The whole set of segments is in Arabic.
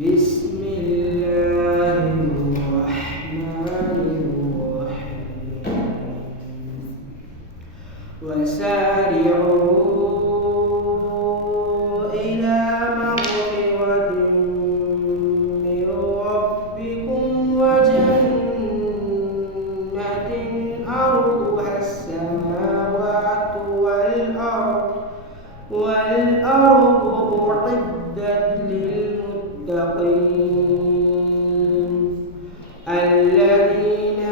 بسم الله الرحمن الرحيم وسارعوا إلى مغفرة من ربكم وجنة أرضها السماوات والأرض أعدت للمتقين الذين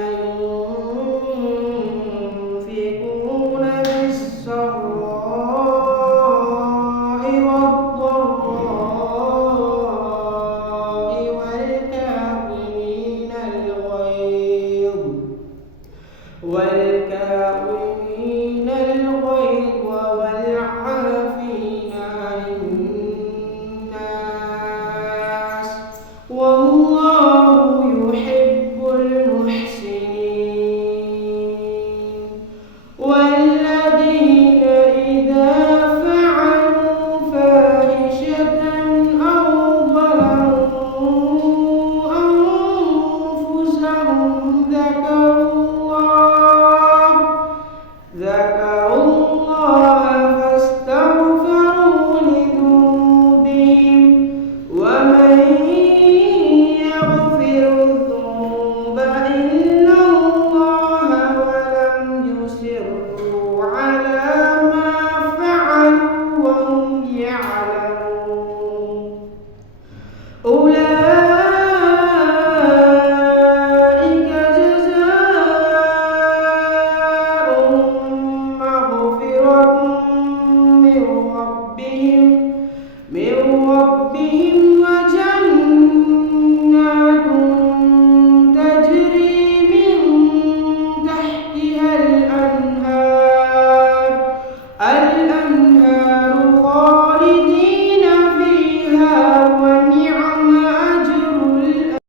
ينفقون بالسراء والضراء والكاظمين الغيظ والعافين عن الناس والله يحب المحسنين والذين إذا فعلوا فاحشة أو ظلموا أنفسهم ذكروا